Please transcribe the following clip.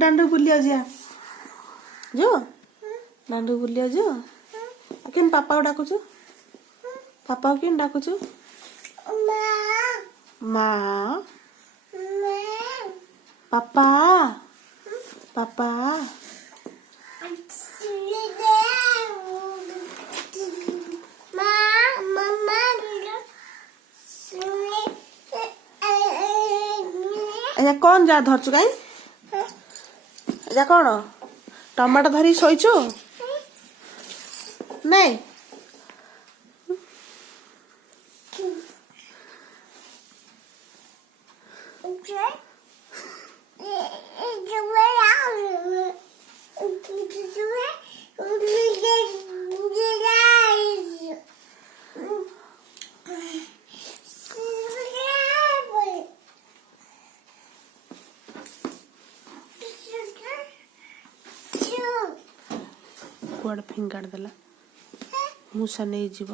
दांडू बुलिया जा जो दांडू बुलिया जो केन पापा को डाकुछु पापा केन डाकुछु माँ पापा पापा अच्छा कौन जा धरचु कहीं अच्छा कौन टमाटो धरी शोचु नहीं कुआड़ फिंगाड़ देला मूसा नहीं जीव।